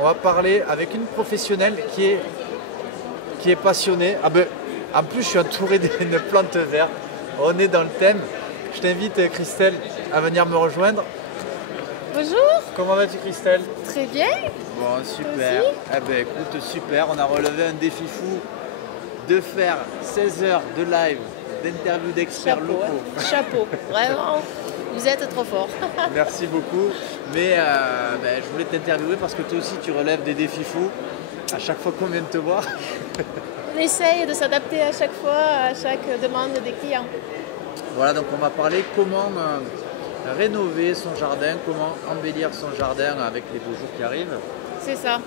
On va parler avec une professionnelle qui est passionnée. Ah ben, en plus, je suis entouré d'une plante verte. On est dans le thème. Je t'invite, Christelle, à venir me rejoindre. Bonjour. Comment vas-tu, Christelle? Très bien. Bon, super. Eh ben, écoute, super. On a relevé un défi fou de faire 16 heures de live, d'interview d'experts locaux. Hein. Chapeau, vraiment. Vous êtes trop fort. Merci beaucoup. Mais je voulais t'interviewer parce que toi aussi, tu relèves des défis fous. À chaque fois qu'on vient de te voir. On essaye de s'adapter à chaque fois, à chaque demande des clients. Voilà, donc on va parler comment rénover son jardin, comment embellir son jardin avec les beaux jours qui arrivent. C'est ça.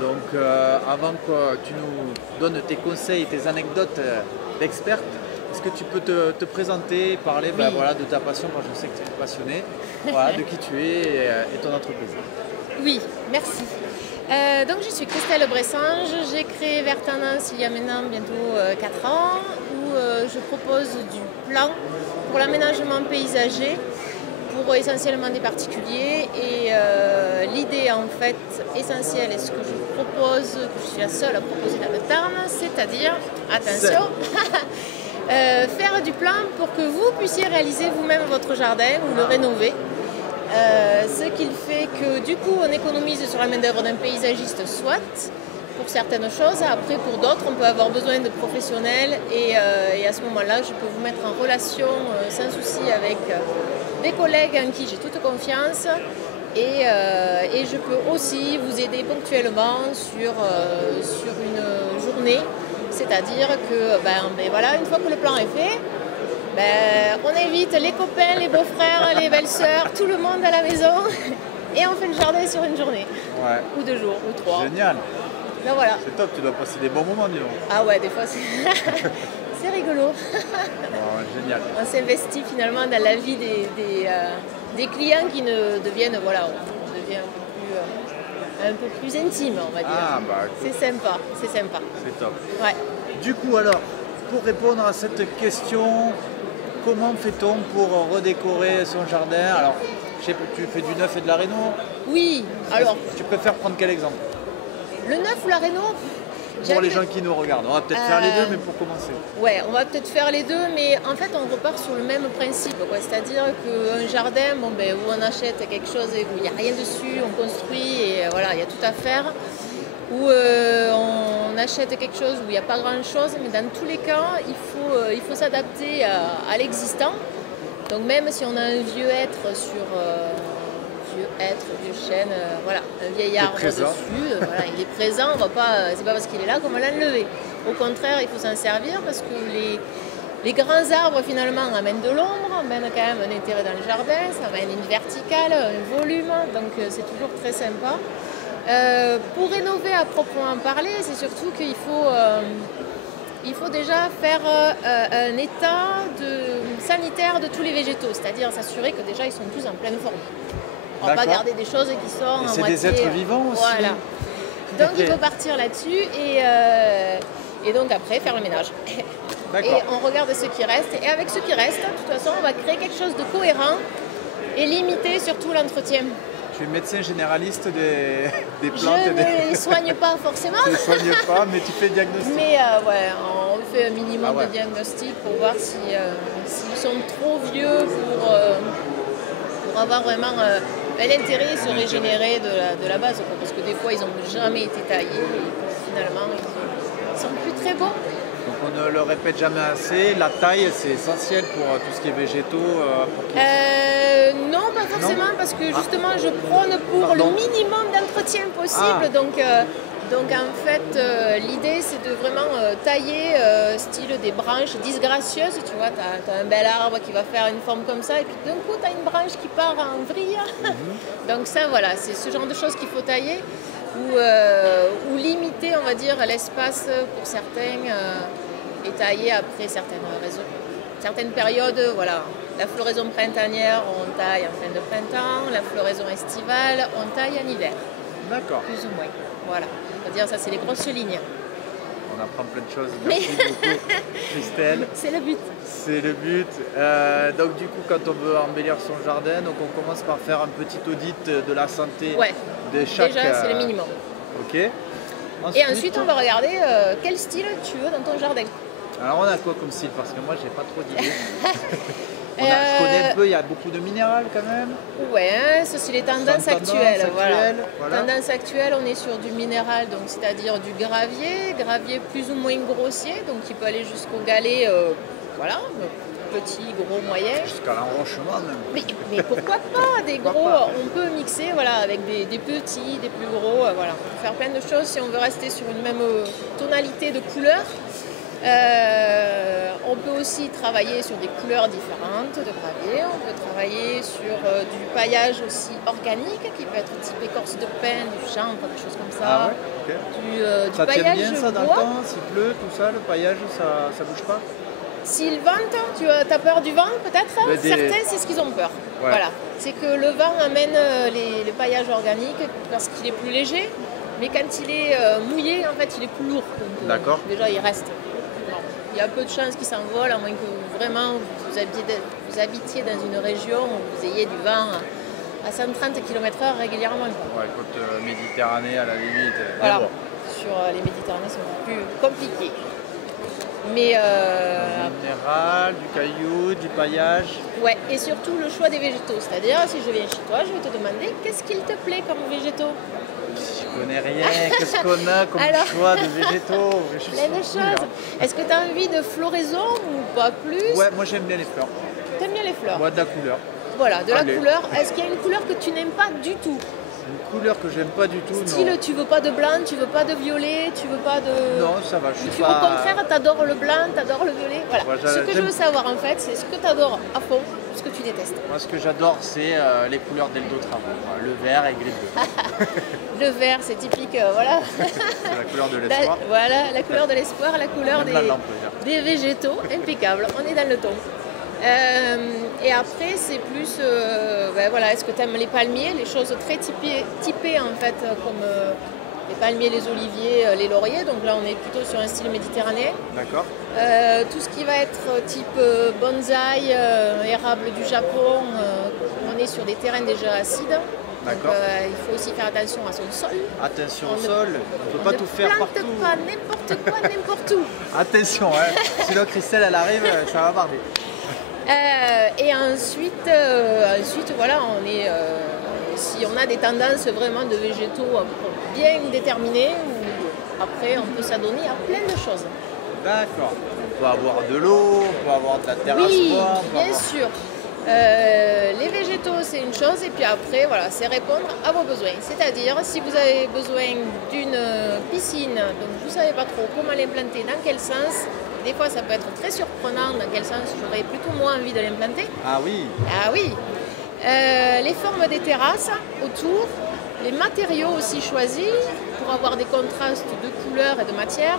Donc avant que tu nous donnes tes conseils, tes anecdotes d'experte, est-ce que tu peux te présenter, parler Oui. de ta passion, parce que je sais que tu es passionnée, de qui tu es et ton entreprise. Oui, merci. Donc je suis Christelle Bressange, j'ai créé Vertendance il y a maintenant bientôt 4 ans où je propose du plan pour l'aménagement paysager pour essentiellement des particuliers et l'idée en fait essentielle et ce que je propose, que je suis la seule à proposer dans le terme, c'est-à-dire, attention, faire du plan pour que vous puissiez réaliser vous-même votre jardin ou le rénover. Ce qui fait que du coup on économise sur la main d'œuvre d'un paysagiste soit pour certaines choses, après pour d'autres on peut avoir besoin de professionnels et à ce moment-là je peux vous mettre en relation sans souci avec des collègues en qui j'ai toute confiance et je peux aussi vous aider ponctuellement sur une journée, c'est-à-dire que une fois que le plan est fait, on invite les copains, les beaux-frères, les belles-sœurs, tout le monde à la maison et on fait le jardin sur une journée. Ouais. Ou 2 jours, ou 3. Génial. Ben voilà. C'est top, tu dois passer des bons moments, dis donc. Ah ouais, des fois c'est c'est rigolo. Génial. On s'investit finalement dans la vie des clients qui ne deviennent, on devient un peu plus intime, on va dire. Ah c'est sympa, c'est sympa. C'est top. Ouais. Du coup alors, pour répondre à cette question, comment fait-on pour redécorer son jardin? Alors, je sais pas, tu fais du neuf et de la réno? Oui, alors. Tu préfères prendre quel exemple? Le neuf ou la réno? Pour les gens qui nous regardent. On va peut-être faire les deux, mais pour commencer. Ouais, on va peut-être faire les deux, mais en fait, on repart sur le même principe. C'est-à-dire qu'un jardin, où on achète quelque chose et où il n'y a rien dessus, on construit et voilà, il y a tout à faire. Où on achète quelque chose où il n'y a pas grand-chose, mais dans tous les cas, il faut s'adapter à l'existant. Donc même si on a un vieux être vieux chêne, un vieil arbre dessus, il est présent, c'est pas parce qu'il est là qu'on va l'enlever. Au contraire, il faut s'en servir parce que les grands arbres finalement amènent de l'ombre, amènent quand même un intérêt dans le jardin, ça amène une verticale, un volume, donc c'est toujours très sympa. Pour rénover à proprement parler, c'est surtout qu'il faut déjà faire un état sanitaire de tous les végétaux, c'est-à-dire s'assurer que déjà ils sont tous en pleine forme. On ne va pas garder des choses qui sont en moitié... C'est des êtres vivants aussi. Voilà. Donc il faut partir là-dessus et donc après faire le ménage. Et on regarde ce qui reste. Et avec ce qui reste, de toute façon, on va créer quelque chose de cohérent et limiter surtout l'entretien. Tu es médecin généraliste des plantes? Je ne les soigne pas forcément. Tu ne les soignes pas, mais tu fais le diagnostic. Mais on fait un minimum de diagnostic pour voir s'ils sont trop vieux pour avoir vraiment l'intérêt de se régénérer de la base. Parce que des fois, ils n'ont jamais été taillés et finalement, ils ne sont plus très beaux. Donc on ne le répète jamais assez, la taille c'est essentiel pour tout ce qui est végétaux. Non, pas forcément, parce que justement je prône pour le minimum d'entretien possible. Donc en fait l'idée c'est de vraiment tailler style des branches disgracieuses, tu vois, tu as un bel arbre qui va faire une forme comme ça et puis d'un coup tu as une branche qui part en vrille. Donc ça voilà, c'est ce genre de choses qu'il faut tailler. Ou limiter, on va dire, l'espace pour certains et tailler après certaines périodes. Voilà. La floraison printanière, on taille en fin de printemps. La floraison estivale, on taille en hiver. D'accord. Plus ou moins. Voilà. On va dire ça, c'est les grosses lignes. on apprend plein de choses. Merci beaucoup, Christelle. C'est le but. C'est le but. Donc du coup, quand on veut embellir son jardin, donc on commence par faire un petit audit de la santé de chaque... Déjà, c'est le minimum. Ok. Et ensuite, on va regarder quel style tu veux dans ton jardin. Alors on a quoi comme style? Parce que moi, j'ai pas trop d'idées. Je connais un peu, il y a beaucoup de minéral quand même. Ouais, ça c'est les tendances actuelles. Voilà. Voilà. Tendance actuelle, on est sur du minéral, donc c'est-à-dire du gravier plus ou moins grossier, donc qui peut aller jusqu'au galet, voilà, petit, gros, moyen. Jusqu'à l'enrochement même. Mais pourquoi pas des gros? On peut mixer voilà, avec des petits, des plus gros, voilà. On peut faire plein de choses si on veut rester sur une même tonalité de couleurs. On peut aussi travailler sur des couleurs différentes de gravier, on peut travailler sur du paillage aussi organique qui peut être type écorce de pin, du chanvre, des choses comme ça. Ah ouais, okay. Du Ça paillage tient bien ça dans le bois. temps, s'il pleut, tout ça, le paillage, ça bouge pas? S'il vente, tu as peur du vent peut-être? Certains, c'est ce qu'ils ont peur. Ouais. Voilà. C'est que le vent amène les paillages organiques parce qu'il est plus léger, mais quand il est mouillé, en fait, il est plus lourd. D'accord. Déjà, il reste. Il y a peu de chances qu'il s'envole, à moins que vraiment vous habitiez dans une région où vous ayez du vent à 130 km/h régulièrement. Ouais, côte Méditerranée à la limite. Voilà. Bon. Sur les Méditerranées, c'est un peu plus compliqué. Mais Du minéral, du caillou, du paillage. ouais, et surtout le choix des végétaux. C'est-à-dire, si je viens chez toi, je vais te demander qu'est-ce qu'il te plaît comme végétaux. Je connais rien, qu'est-ce qu'on a comme choix de végétaux? Plein de choses. Est-ce que tu as envie de floraison ou pas plus? Ouais, moi j'aime bien les fleurs. T'aimes bien les fleurs? Moi de la couleur. Voilà, de la couleur. Est-ce qu'il y a une couleur que tu n'aimes pas du tout? Une couleur que j'aime pas du tout, Style, non. tu veux pas de blanc, tu veux pas de violet, tu veux pas de... Non, ça va, je suis Au contraire, t'adores le blanc, t'adores le violet. Voilà. Ouais, ce que je veux savoir en fait, c'est ce que t'adores à fond, ce que tu détestes. Moi ce que j'adore, c'est les couleurs d'Eldotravo. Le vert et gris bleu. Le vert, c'est typique, voilà. C'est la couleur de l'espoir. Voilà, la couleur de l'espoir, la couleur Même la lampe, des végétaux, impeccable, on est dans le ton. Et après, c'est plus, voilà, est-ce que tu aimes les palmiers, les choses très typées en fait, comme les palmiers, les oliviers, les lauriers. Donc là, on est plutôt sur un style méditerranéen. D'accord. Tout ce qui va être type bonsaï, érable du Japon, on est sur des terrains déjà acides. D'accord. Il faut aussi faire attention à son sol. Attention au sol, on ne peut pas tout faire partout. Ne plante pas n'importe quoi, n'importe où. Attention, hein. Sinon Christelle, elle arrive, ça va barder. Et ensuite, voilà, si on a des tendances vraiment de végétaux bien déterminées, après on peut s'adonner à plein de choses. D'accord. On peut avoir de l'eau, on peut avoir de la terrasse. Oui, bien sûr. Les végétaux, c'est une chose, et puis après, voilà, c'est répondre à vos besoins. C'est-à-dire, si vous avez besoin d'une piscine, donc vous ne savez pas trop comment l'implanter, dans quel sens, des fois ça peut être très surprenant, dans quel sens j'aurais plutôt moins envie de l'implanter. Ah oui. Ah oui. Les formes des terrasses autour, les matériaux aussi choisis pour avoir des contrastes de couleurs et de matière.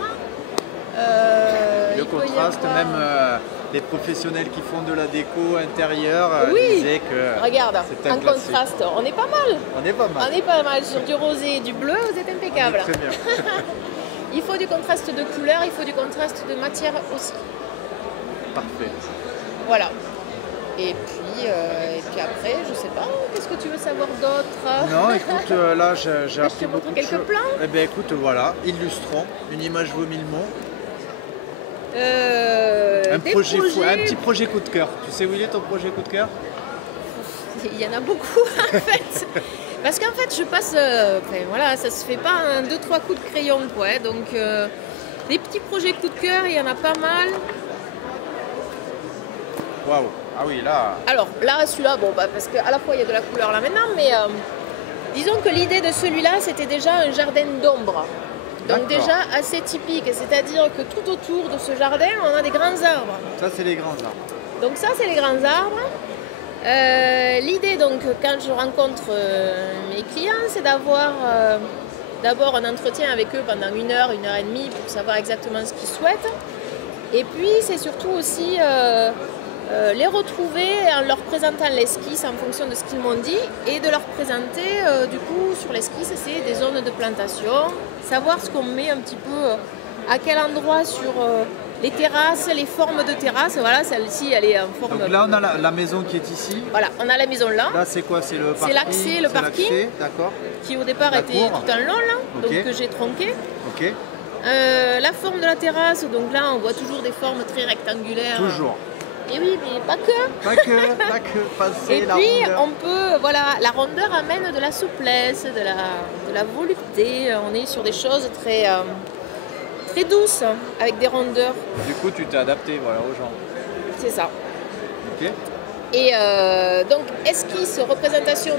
Le contraste, même les professionnels qui font de la déco intérieure disaient que regarde, c'est en un classique. contraste, on est pas mal. On est pas mal. On est pas mal. Sur du rosé et du bleu, vous êtes impeccable. Très bien. Il faut du contraste de couleur, il faut du contraste de matière aussi. Parfait. Voilà. Et puis après, je sais pas, qu'est-ce que tu veux savoir d'autre? Non, écoute, là j'ai appris beaucoup de quelques choses. plans. Eh bien écoute, voilà, illustrons, une image vaut mille mots. Un petit projet coup de cœur. Tu sais où il est ton projet coup de cœur? Il y en a beaucoup en fait. Parce qu'en fait, je passe, voilà, ça se fait pas en 2-3 coups de crayon, quoi. Hein, donc, les petits projets coup de cœur, il y en a pas mal. Waouh. Ah oui, là. Alors là, celui-là, bon, parce qu'à la fois il y a de la couleur là maintenant, mais disons que l'idée de celui-là, c'était déjà un jardin d'ombre. Donc déjà assez typique, c'est-à-dire que tout autour de ce jardin, on a des grands arbres. Ça, c'est les grands arbres. Donc ça, c'est les grands arbres. L'idée, donc, quand je rencontre mes clients, c'est d'avoir d'abord un entretien avec eux pendant 1 heure, 1 heure et demie pour savoir exactement ce qu'ils souhaitent. Et puis, c'est surtout aussi les retrouver en leur présentant l'esquisse en fonction de ce qu'ils m'ont dit et de leur présenter, du coup, sur l'esquisse, c'est des zones de plantation, savoir ce qu'on met un petit peu à quel endroit sur les terrasses, les formes de terrasses. Voilà, celle-ci, elle est en forme... Donc là, on a la maison qui est ici. Voilà, on a la maison là. Là, c'est quoi? C'est le parking? C'est l'accès, le parking. D'accord. Qui au départ était tout un long là, donc que j'ai tronqué. Ok. La forme de la terrasse, donc là on voit toujours des formes très rectangulaires. Toujours. Et oui, mais pas que. Pas que, passer et la puis rondeur. on peut, voilà, la rondeur amène de la souplesse, de la volupté. On est sur des choses très, très douces, avec des rondeurs. Du coup, tu t'es adapté, voilà, aux gens. C'est ça. Ok. Et donc esquisse, représentation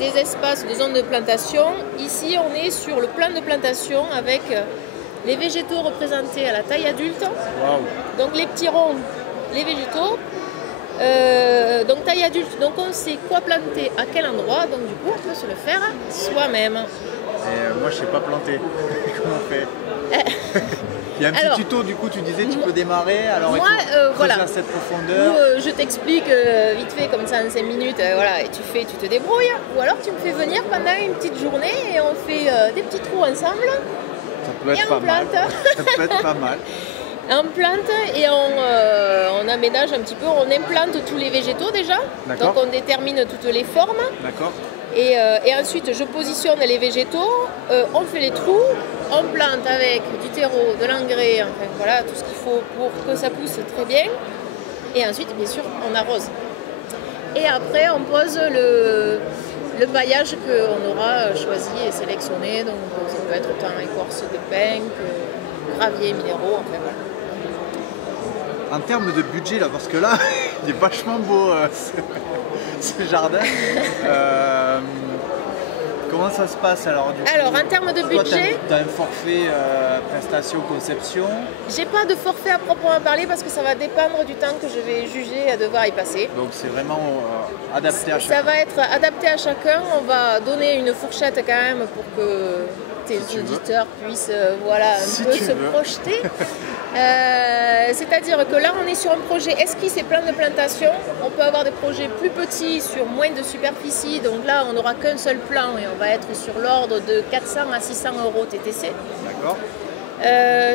des espaces de zones de plantation. Ici, on est sur le plan de plantation avec les végétaux représentés à la taille adulte. Waouh. Donc les petits ronds, les végétaux. Donc taille adulte, donc on sait quoi planter à quel endroit. Donc du coup, on peut se le faire soi-même. Et moi, je sais pas planter. Comment on fait? Il y a un petit tuto, du coup, tu disais tu peux démarrer. Alors, moi, il faut voilà. à cette profondeur. Ou je t'explique vite fait comme ça en 5 minutes, voilà, et tu te débrouilles. Ou alors tu me fais venir pendant une petite journée et on fait des petits trous ensemble. Ça peut être pas mal. Ça peut être pas mal. On plante et on aménage un petit peu, on implante tous les végétaux déjà. Donc on détermine toutes les formes. D'accord. Et ensuite je positionne les végétaux, on fait les trous, on plante avec du terreau, de l'engrais, enfin voilà, tout ce qu'il faut pour que ça pousse très bien. Et ensuite bien sûr on arrose. Et après on pose le paillage qu'on aura choisi et sélectionné. Donc ça peut être autant écorce de pin que gravier minéraux, enfin voilà. En termes de budget là, parce que là, il est vachement beau ce jardin. Comment ça se passe alors du coup, Alors en termes de budget, tu as un forfait prestation conception. J'ai pas de forfait à proprement parler parce que ça va dépendre du temps que je vais juger à devoir y passer. Donc c'est vraiment adapté à chacun. Ça va être adapté à chacun. On va donner une fourchette quand même pour que tes auditeurs puissent voilà, un peu se projeter. C'est-à-dire que là on est sur un projet esquisse et plan de plantation. On peut avoir des projets plus petits sur moins de superficie, donc là on n'aura qu'un seul plan et on va être sur l'ordre de 400 à 600 € TTC. D'accord.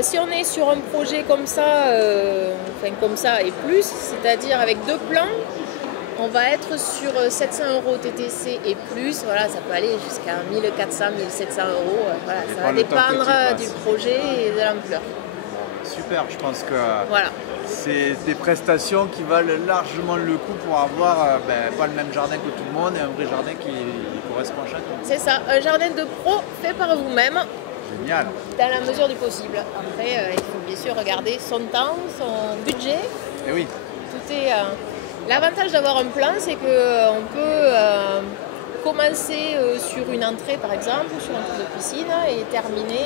Si on est sur un projet comme ça, enfin comme ça et plus, c'est-à-dire avec 2 plans, on va être sur 700 € TTC et plus. Voilà, ça peut aller jusqu'à 1400, 1700 €. Voilà, ça va dépendre du projet et de l'ampleur. Super, je pense que voilà. C'est des prestations qui valent largement le coup pour avoir pas le même jardin que tout le monde et un vrai jardin qui correspond à chacun. C'est ça, un jardin de pro fait par vous-même. Génial. Dans la mesure du possible. Après, il faut bien sûr regarder son temps, son budget. Et oui. Tout est. L'avantage d'avoir un plan, c'est qu'on peut commencer sur une entrée par exemple, ou sur un tour de piscine et terminer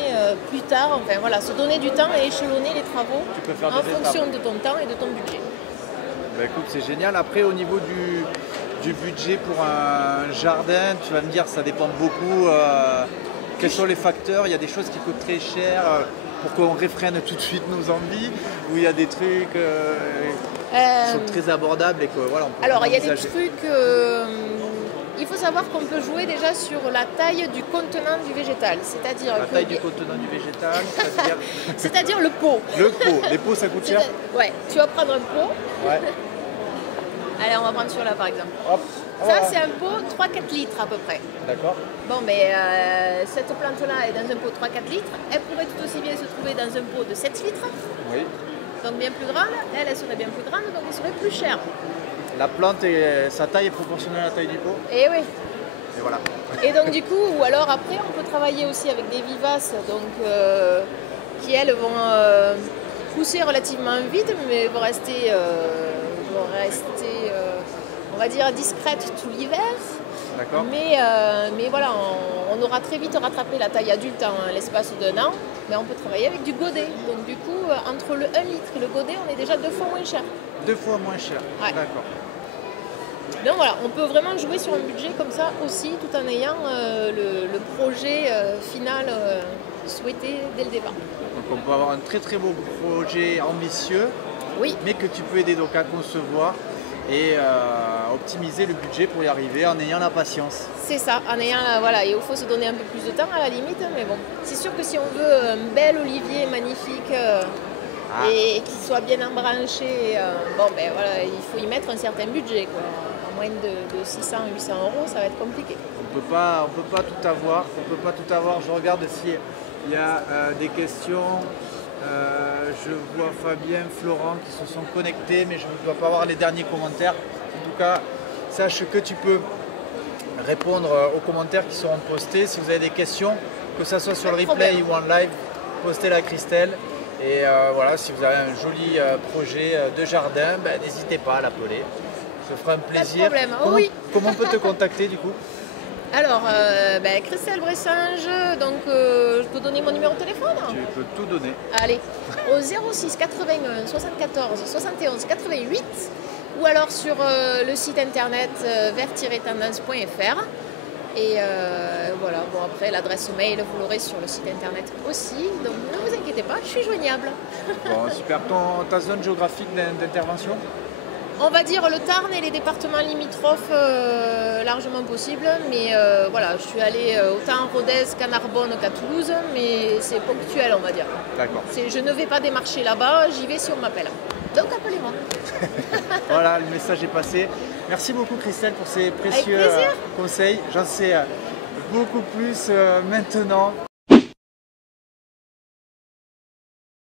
plus tard. Enfin voilà, se donner du temps et échelonner les travaux en fonction de ton temps et de ton budget. Bah, écoute, c'est génial. Après, au niveau du budget pour un jardin, tu vas me dire ça dépend beaucoup. Quels sont les facteurs? Il y a des choses qui coûtent très cher pour qu'on réfrène tout de suite nos envies, ou il y a des trucs qui sont très abordables et que voilà. On peut alors il y a des trucs. Il faut savoir qu'on peut jouer déjà sur la taille du contenant du végétal, c'est-à-dire la taille du contenant du végétal, c'est-à-dire le pot. Le pot. Les pots, ça coûte cher. Ouais. Tu vas prendre un pot. Ouais. Allez, on va prendre celui-là par exemple. Hop. Ça, c'est un pot 3-4 litres à peu près. D'accord. Bon, mais cette plante-là est dans un pot 3-4 litres. Elle pourrait tout aussi bien se trouver dans un pot de 7 litres. Oui. Donc bien plus grande. Elle serait bien plus grande, donc elle serait plus chère. La plante, sa taille est proportionnelle à la taille du pot. Et oui. Et voilà. Et donc du coup, ou alors après, on peut travailler aussi avec des vivaces, donc qui elles vont pousser relativement vite, mais vont rester on va dire discrètes tout l'hiver. D'accord. Mais voilà, on aura très vite rattrapé la taille adulte en l'espace d'un an, mais on peut travailler avec du godet. Donc du coup, entre le 1 litre et le godet, on est déjà 2 fois moins cher. 2 fois moins cher. Ouais. D'accord. Donc voilà, on peut vraiment jouer sur un budget comme ça aussi, tout en ayant le projet final souhaité dès le départ. Donc on peut avoir un très très beau projet ambitieux, oui, mais que tu peux aider donc à concevoir et optimiser le budget pour y arriver en ayant la patience. C'est ça, en ayant voilà, il faut se donner un peu plus de temps à la limite, mais bon, c'est sûr que si on veut un bel olivier magnifique et qu'il soit bien embranché, bon ben voilà, il faut y mettre un certain budget, quoi. À moins de 600, 800 euros, ça va être compliqué. On peut pas tout avoir. On peut pas tout avoir. Je regarde s'il y a des questions. Je vois Fabien, Florent qui se sont connectés, mais je ne dois pas voir les derniers commentaires. En tout cas, sache que tu peux répondre aux commentaires qui seront postés. Si vous avez des questions, que ce soit sur le replay ou en live, postez-la à Christelle. Et voilà, si vous avez un joli projet de jardin, ben, n'hésitez pas à l'appeler. Ça fera un plaisir. Pas de problème. Comment on peut te contacter du coup? Alors, Christelle Bressange, donc je peux donner mon numéro de téléphone? Tu peux tout donner. Allez, au 06 81 74 71 88 ou alors sur le site internet vert-tendance.fr. Et voilà, bon après l'adresse mail vous l'aurez sur le site internet aussi, donc ne vous inquiétez pas, je suis joignable. Bon, super. Ta zone géographique d'intervention? On va dire le Tarn et les départements limitrophes largement possible, mais voilà, je suis allée autant à Rodez qu'à Narbonne qu'à Toulouse, mais c'est ponctuel on va dire. D'accord. Je ne vais pas démarcher là-bas, j'y vais si on m'appelle. Donc appelez-moi. Voilà, le message est passé. Merci beaucoup Christelle pour ces précieux conseils. J'en sais beaucoup plus maintenant.